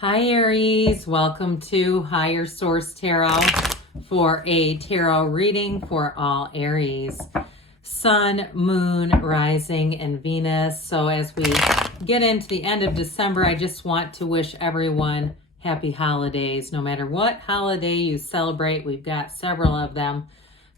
Hi Aries, welcome to Higher Source Tarot for a tarot reading for all Aries. Sun, Moon, Rising, and Venus. So as we get into the end of December, I just want to wish everyone happy holidays. No matter what holiday you celebrate, we've got several of them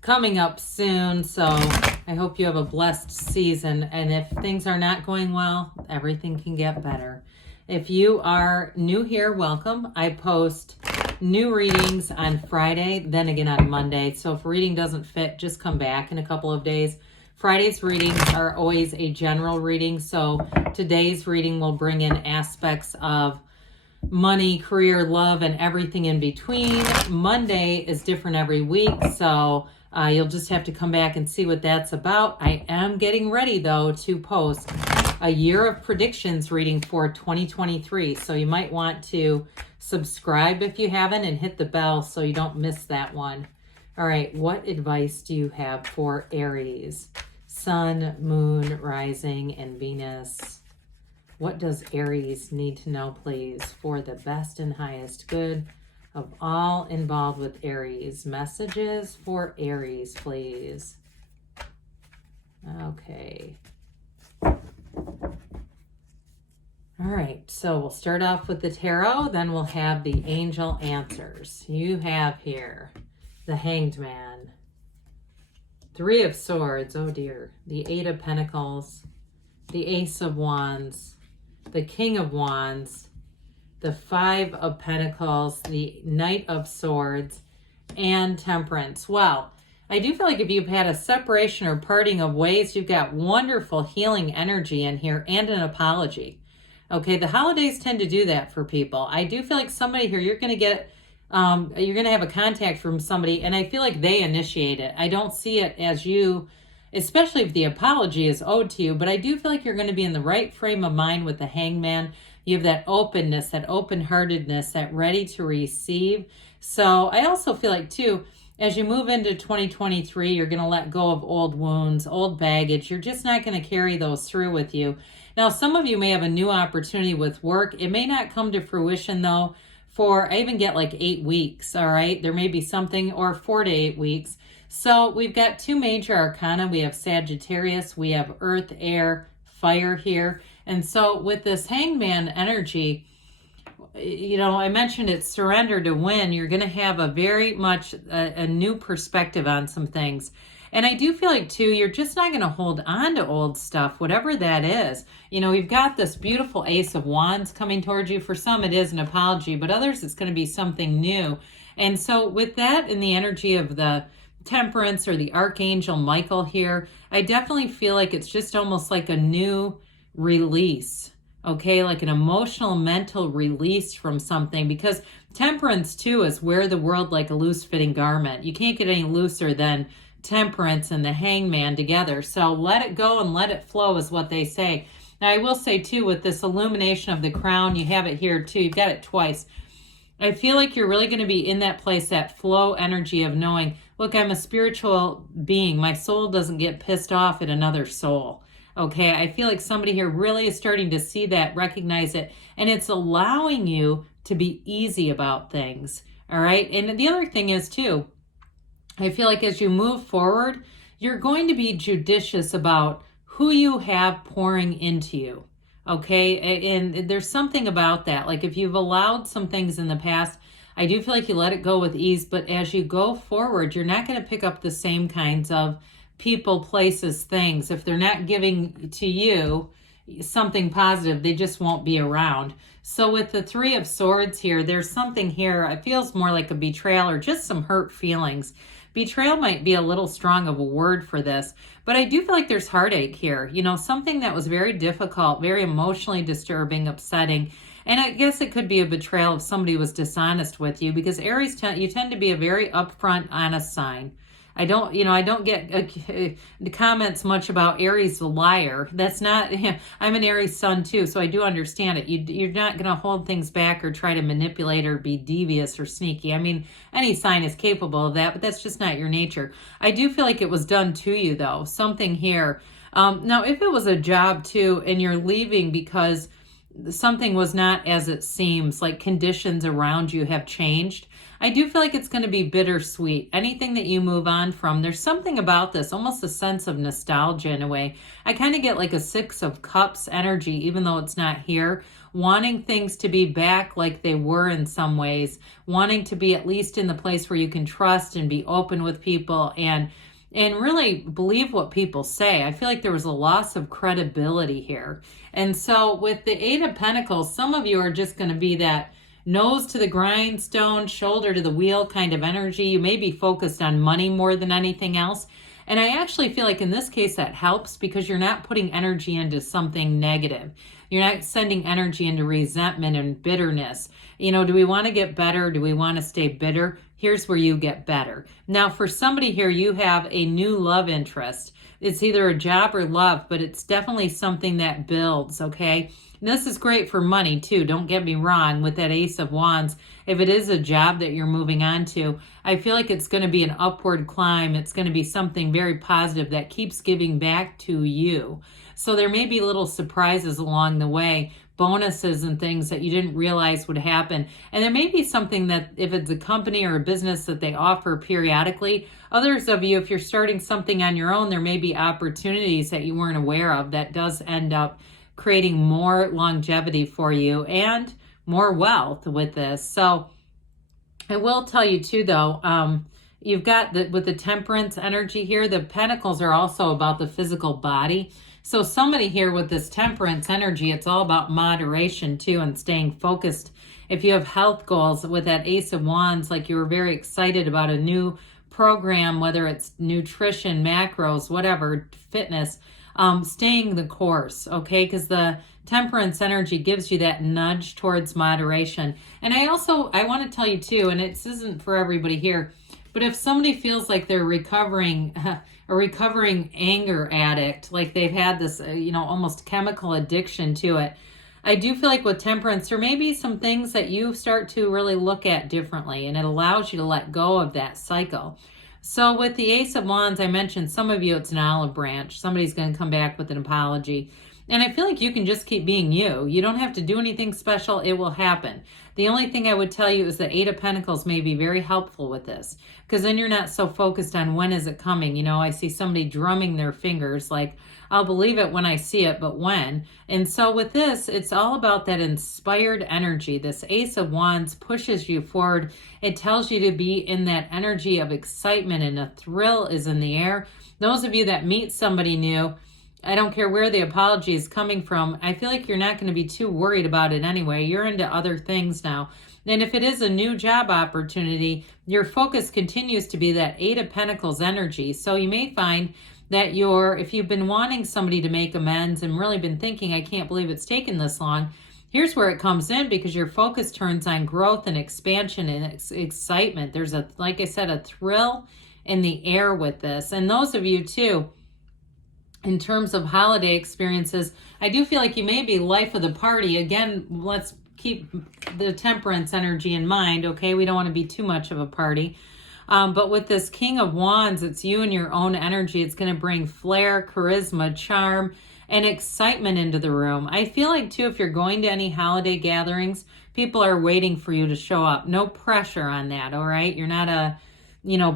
coming up soon. So I hope you have a blessed season. And if things are not going well, everything can get better. If you are new here, welcome. I post new readings on Friday, then again on Monday. So if reading doesn't fit, just come back in a couple of days. Friday's readings are always a general reading. So today's reading will bring in aspects of money, career, love, and everything in between. Monday is different every week. So you'll just have to come back and see what that's about. I am getting ready, though, to post a year of predictions reading for 2023. So you might want to subscribe if you haven't and hit the bell so you don't miss that one. All right, what advice do you have for Aries? Sun, Moon, Rising, and Venus. What does Aries need to know, please, for the best and highest good of all involved with Aries? Messages for Aries, please. Okay. All right, so we'll start off with the tarot, then we'll have the angel answers. You have here the Hanged Man, Three of Swords, oh dear, the Eight of Pentacles, the Ace of Wands, the King of Wands, the Five of Pentacles, the Knight of Swords, and Temperance. Well, I do feel like if you've had a separation or parting of ways, you've got wonderful healing energy in here and an apology. Okay, the holidays tend to do that for people. I do feel like somebody here, you're going to get, you're going to have a contact from somebody, and I feel like they initiate it. I don't see it as you, especially if the apology is owed to you, but I do feel like you're going to be in the right frame of mind with the Hangman. You have that openness, that open-heartedness, that ready to receive. So I also feel like, too, as you move into 2023, you're going to let go of old wounds, old baggage. You're just not going to carry those through with you. Now, some of you may have a new opportunity with work. It may not come to fruition, though, for, I even get like 8 weeks, all right? There may be something, or 4 to 8 weeks. So we've got two major arcana. We have Sagittarius, we have Earth, Air, Fire here. And so with this Hangman energy, you know, I mentioned it's surrender to win. You're going to have a very much a new perspective on some things. And I do feel like, too, you're just not going to hold on to old stuff, whatever that is. You know, we've got this beautiful Ace of Wands coming towards you. For some, it is an apology, but others, it's going to be something new. And so with that in the energy of the Temperance or the Archangel Michael here, I definitely feel like it's just almost like a new release. Okay, like an emotional, mental release from something, because Temperance, too, is wear the world like a loose-fitting garment. You can't get any looser than Temperance and the Hangman together. So let it go and let it flow is what they say. Now, I will say, too, with this illumination of the crown, you have it here, too. You've got it twice. I feel like you're really going to be in that place, that flow energy of knowing, look, I'm a spiritual being. My soul doesn't get pissed off at another soul. Okay, I feel like somebody here really is starting to see that, recognize it, and it's allowing you to be easy about things, all right? And the other thing is, too, I feel like as you move forward, you're going to be judicious about who you have pouring into you, okay? And there's something about that. Like if you've allowed some things in the past, I do feel like you let it go with ease, but as you go forward, you're not going to pick up the same kinds of people, places, things. If they're not giving to you something positive, they just won't be around. So with the Three of Swords here, there's something here. It feels more like a betrayal or just some hurt feelings. Betrayal might be a little strong of a word for this, but I do feel like there's heartache here. You know, something that was very difficult, very emotionally disturbing, upsetting. And I guess it could be a betrayal if somebody was dishonest with you, because Aries, you tend to be a very upfront, honest sign. I don't get the comments much about Aries the liar. That's not, I'm an Aries sun too, so I do understand it. You're not going to hold things back or try to manipulate or be devious or sneaky. I mean, any sign is capable of that, but that's just not your nature. I do feel like it was done to you, though, something here. Now, if it was a job too, and you're leaving because something was not as it seems, like conditions around you have changed. I do feel like it's going to be bittersweet. Anything that you move on from, there's something about this, almost a sense of nostalgia in a way. I kind of get like a 6 of Cups energy, even though it's not here, wanting things to be back like they were in some ways, wanting to be at least in the place where you can trust and be open with people and really believe what people say. I feel like there was a loss of credibility here. And so with the 8 of Pentacles, some of you are just going to be that nose to the grindstone, shoulder to the wheel kind of energy. You may be focused on money more than anything else. And I actually feel like in this case that helps because you're not putting energy into something negative. You're not sending energy into resentment and bitterness. You know, do we want to get better? Do we want to stay bitter? Here's where you get better. Now, for somebody here, you have a new love interest. It's either a job or love, but it's definitely something that builds, okay? And this is great for money, too. Don't get me wrong with that Ace of Wands. If it is a job that you're moving on to, I feel like it's going to be an upward climb. It's going to be something very positive that keeps giving back to you. So there may be little surprises along the way, bonuses and things that you didn't realize would happen. And there may be something that if it's a company or a business that they offer periodically, others of you, if you're starting something on your own, there may be opportunities that you weren't aware of that does end up creating more longevity for you and more wealth with this. So I will tell you too, though, you've got with the Temperance energy here, the Pentacles are also about the physical body. So somebody here with this Temperance energy, it's all about moderation too and staying focused. If you have health goals with that Ace of Wands, like you were very excited about a new program, whether it's nutrition, macros, whatever, fitness, staying the course, okay? Because the Temperance energy gives you that nudge towards moderation. And I want to tell you too, and this isn't for everybody here, but if somebody feels like they're recovering, a recovering anger addict, like they've had this, almost chemical addiction to it, I do feel like with Temperance, there may be some things that you start to really look at differently, and it allows you to let go of that cycle. So with the Ace of Wands, I mentioned some of you, it's an olive branch. Somebody's going to come back with an apology. And I feel like you can just keep being you. You don't have to do anything special. It will happen. The only thing I would tell you is the 8 of Pentacles may be very helpful with this, because then you're not so focused on when is it coming. I see somebody drumming their fingers like, I'll believe it when I see it, but when? And so with this, it's all about that inspired energy. This Ace of Wands pushes you forward. It tells you to be in that energy of excitement, and a thrill is in the air. Those of you that meet somebody new, I don't care where the apology is coming from, I feel like you're not going to be too worried about it anyway. You're into other things now. And if it is a new job opportunity, your focus continues to be that 8 of Pentacles energy. So you may find that if you've been wanting somebody to make amends and really been thinking, I can't believe it's taken this long, here's where it comes in, because your focus turns on growth and expansion and excitement. There's like I said, a thrill in the air with this. And those of you too, in terms of holiday experiences, I do feel like you may be life of the party. Again, let's keep the Temperance energy in mind, okay? We don't want to be too much of a party. But with this King of Wands, it's you and your own energy. It's going to bring flair, charisma, charm, and excitement into the room. I feel like, too, if you're going to any holiday gatherings, people are waiting for you to show up. No pressure on that, all right? You're not a,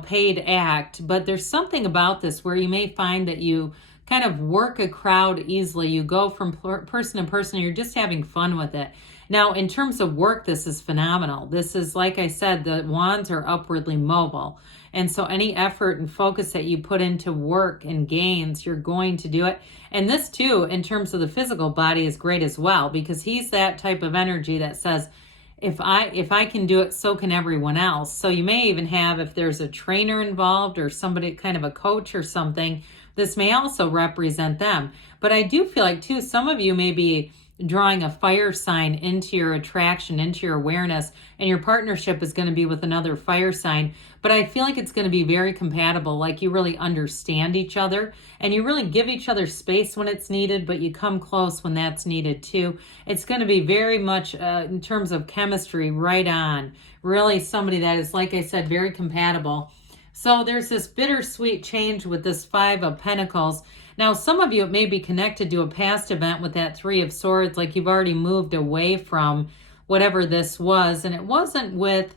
paid act. But there's something about this where you may find that you kind of work a crowd easily. You go from person to person. You're just having fun with it. Now, in terms of work, this is phenomenal. This is, like I said, the wands are upwardly mobile. And so any effort and focus that you put into work and gains, you're going to do it. And this, too, in terms of the physical body is great as well, because he's that type of energy that says, if I can do it, so can everyone else. So you may even have, if there's a trainer involved or somebody, kind of a coach or something, this may also represent them. But I do feel like, too, some of you may be drawing a fire sign into your attraction, into your awareness, and your partnership is going to be with another fire sign. But I feel like it's going to be very compatible, like you really understand each other and you really give each other space when it's needed, but you come close when that's needed too. It's going to be very much in terms of chemistry, right on. Really somebody that is, like I said, very compatible. So there's this bittersweet change with this 5 of Pentacles. Now, some of you, it may be connected to a past event with that Three of Swords, like you've already moved away from whatever this was. And it wasn't with,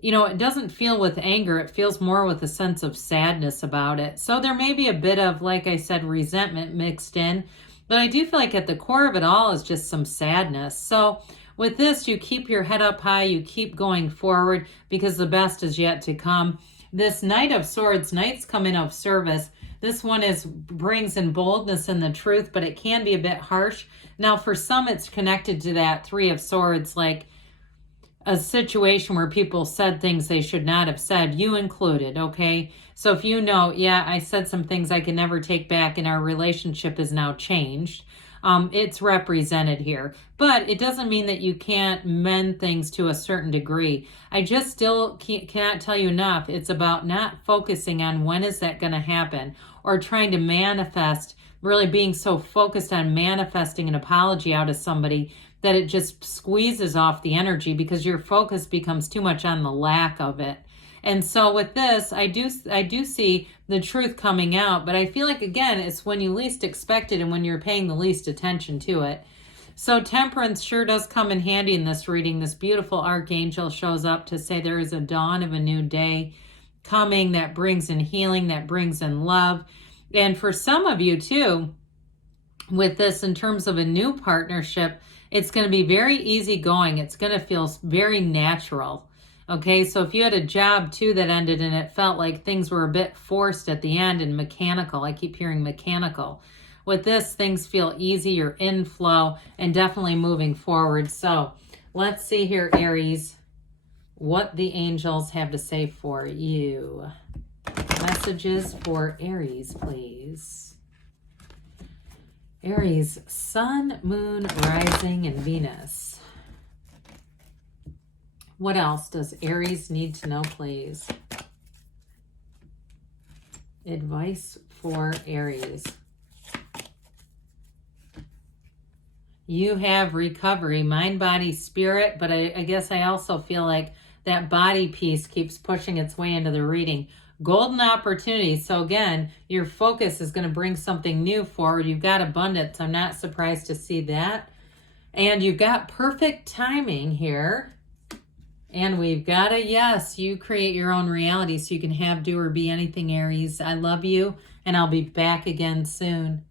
you know, it doesn't feel with anger. It feels more with a sense of sadness about it. So there may be a bit of, like I said, resentment mixed in. But I do feel like at the core of it all is just some sadness. So with this, you keep your head up high. You keep going forward because the best is yet to come. This Knight of Swords, Knights come in of service. This one brings in boldness and the truth, but it can be a bit harsh. Now, for some, it's connected to that Three of Swords, like a situation where people said things they should not have said, you included, okay? So if you know, yeah, I said some things I can never take back and our relationship is now changed, it's represented here. But it doesn't mean that you can't mend things to a certain degree. I just still cannot tell you enough. It's about not focusing on when is that going to happen, or trying to manifest, really being so focused on manifesting an apology out of somebody that it just squeezes off the energy because your focus becomes too much on the lack of it. And so with this, I do see the truth coming out, but I feel like, again, it's when you least expect it and when you're paying the least attention to it. So Temperance sure does come in handy in this reading. This beautiful archangel shows up to say there is a dawn of a new day coming that brings in healing, that brings in love. And for some of you too, with this, in terms of a new partnership, it's going to be very easygoing. It's going to feel very natural. Okay, so if you had a job too that ended and it felt like things were a bit forced at the end and mechanical, I keep hearing mechanical. With this, things feel easy, you're in flow and definitely moving forward. So let's see here, Aries, what the angels have to say for you. Messages for Aries, please. Aries, Sun, Moon, Rising, and Venus. What else does Aries need to know, please? Advice for Aries. You have recovery, mind, body, spirit, but I guess I also feel like that body piece keeps pushing its way into the reading. Golden opportunities. So again, your focus is going to bring something new forward. You've got abundance. I'm not surprised to see that. And you've got perfect timing here. And we've got a yes. You create your own reality so you can have, do, or be anything, Aries. I love you, and I'll be back again soon.